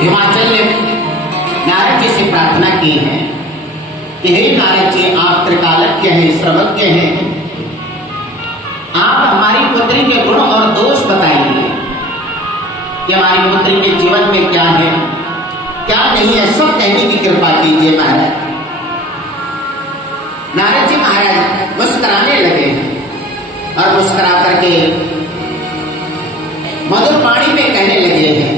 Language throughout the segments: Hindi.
हिमाचल ने नारद जी से प्रार्थना की है कि हे नारद जी, आप त्रिकालज्ञ हैं, सर्वज्ञ हैं, आप हमारी पुत्री के गुण और दोष बताइए कि हमारी पुत्री के जीवन में क्या है, क्या नहीं है, सब कहने की कृपा कीजिए महाराज। नारद जी महाराज मुस्कुराने लगे और मुस्कुरा करके मधुर वाणी में कहने लगे हैं,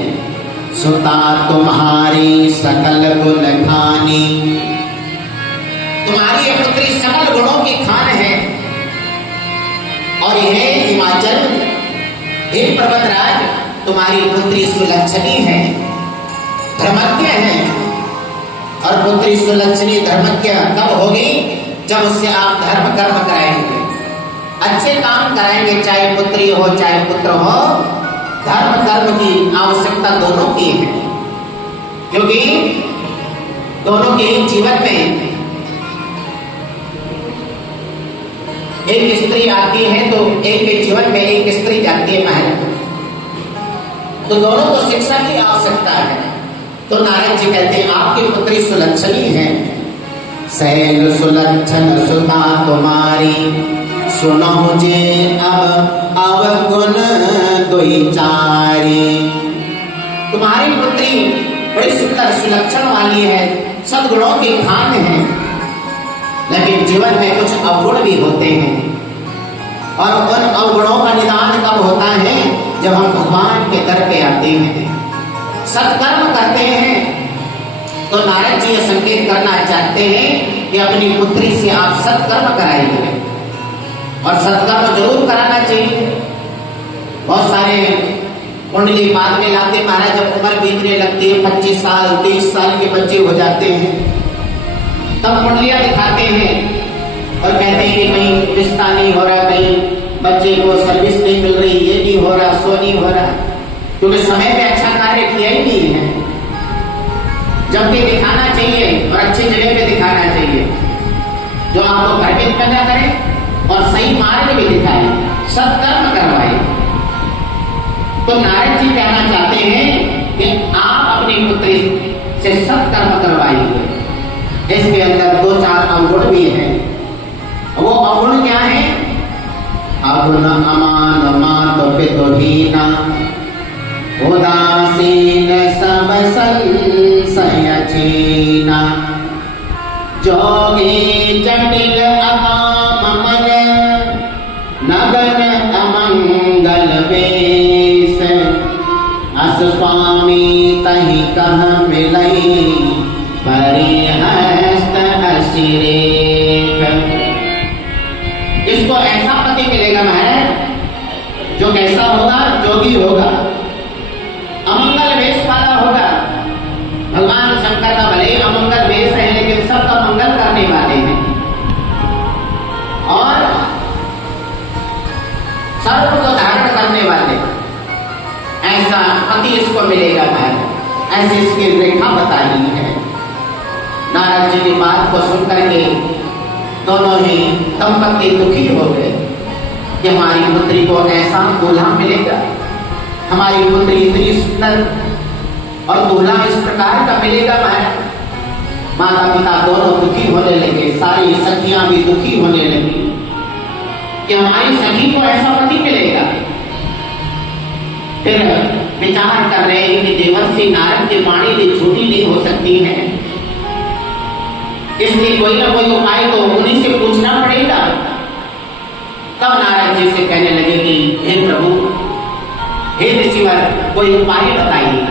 सुता तुम्हारी सकल गुण खानी, तुम्हारी ये पुत्री सकल गुणों की खान है। और यह हिमाचल, हे पर्वतराज, तुम्हारी पुत्री सुलक्षणी है, धर्मज्ञ है। और पुत्री सुलक्षणी धर्मज्ञ कब होगी? जब उससे आप धर्म कर्म कराएंगे, अच्छे काम कराएंगे, चाहे पुत्री हो चाहे पुत्र हो। धर्म कर्म की आवश्यकता दोनों की है, क्योंकि दोनों के जीवन में एक स्त्री आती है तो एक के जीवन में एक स्त्री जाती है महाराज, तो दोनों को शिक्षा की आवश्यकता है। तो नारद जी कहते हैं आपकी पुत्री सुलक्षणी है, सैल सुलक्षण सुता तुम्हारी, सुनो मुझे अब अवगुण दुईचारी। तुम्हारी पुत्री बड़ी सुंदर सुलक्षण वाली है, सद्गुणों की खान है, लेकिन जीवन में कुछ अवगुण भी होते हैं। और उन अवगुणों का निदान कब होता है? जब हम भगवान के दर पे आते हैं, सत्कर्म करते हैं। तो नारद जी ये संकेत करना चाहते हैं कि अपनी पुत्री से आप सत्कर्म कराइए, और सत्कर्म जरूर कराना चाहिए। बहुत सारे कुंडली बाद में लाते महाराज, जब उम्र बीतने लगती है, 25 साल 30 साल के बच्चे हो जाते हैं, तब कुंडलियां दिखाते हैं और कहते हैं कि कहीं रिश्ता नहीं हो रहा, कहीं बच्चे को सर्विस नहीं मिल रही, ये नहीं हो रहा, सो नहीं हो रहा, क्योंकि समय पे अच्छा कार्य किया ही नहीं है। जबकि दिखाना चाहिए और अच्छी जगह पे दिखाना चाहिए, जो आपको भ्रमित पैदा करे और सही मार्ग भी दिखाए, सत्कर्म करवाए। तो नारद जी कहना चाहते हैं कि आप अपनी पुत्री से सत्कर्म करवाइए। इसके अंदर 2-4 अवगुण भी हैं। वो अवगुण क्या है? अगुण अमान मात पितुहीना, उदासीन सब संशय छीना, जोगी जटिल अकाम मन, नगन अमंगल वेश, अस स्वामी तहि कह मिलई, परिहस्त अशिरेख। इसको ऐसा पति मिलेगा महाराज, जो कैसा होगा? जोगी होगा, अमंगल वेश वाला होगा। भगवान शंकर का भले अमंगल वेश है, लेकिन सबका मंगल करने वाले हैं, और सर्व को धारण करने वाले, ऐसा पति इसको मिलेगा महाराज। ऐसे इसकी रेखा बताई है। नारद जी की बात को सुनकर के दोनों ही दंपति दुखी हो गए कि हमारी पुत्री को ऐसा दूल्हा मिलेगा, हमारी पुत्री इतनी सुंदर और दूल्हा इस प्रकार का मिलेगा। माता पिता दोनों दुखी होने लगे, सारी सखियां भी दुखी होने लगी कि हमारी सखी को ऐसा पति मिलेगा। फिर विचार कर रहे हैं कि देवर्षि नारद की वाणी भी झूठी नहीं हो सकती है, इसलिए कोई ना कोई उपाय तो उन्हीं से पूछना पड़ेगा। तब नारद जी से कहने लगे कि हे प्रभु, हे ऋषिवर, कोई उपाय बताइए,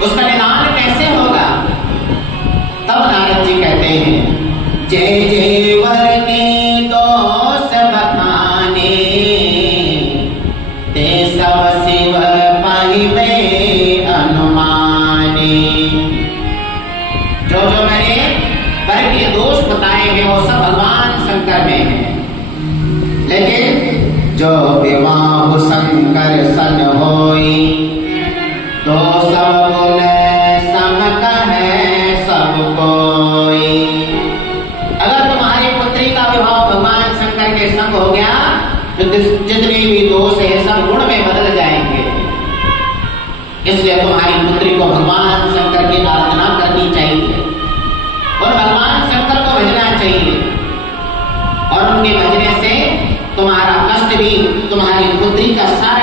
उसका निदान कैसे होगा? तब नारद जी कहते हैं, जय जय वर के दोष बखाने, ते सब शिव पाहिबे अनुमाने। जो जो मैंने वर के दोष बताए हैं वो सब भगवान शंकर में है, लेकिन जो विवाह शंकर सन होई, तो सब गुण सम कहे सब कोई। अगर तुम्हारी पुत्री का विवाह भगवान शंकर के संग हो गया तो जितने भी दोष है सब गुण में बदल जाएंगे। इसलिए तुम्हारी पुत्री को भगवान शंकर की आराधना करनी चाहिए और भगवान शंकर को भजना चाहिए, और उनके भजने से तुम्हारा कष्ट भी, तुम्हारी पुत्री का सारा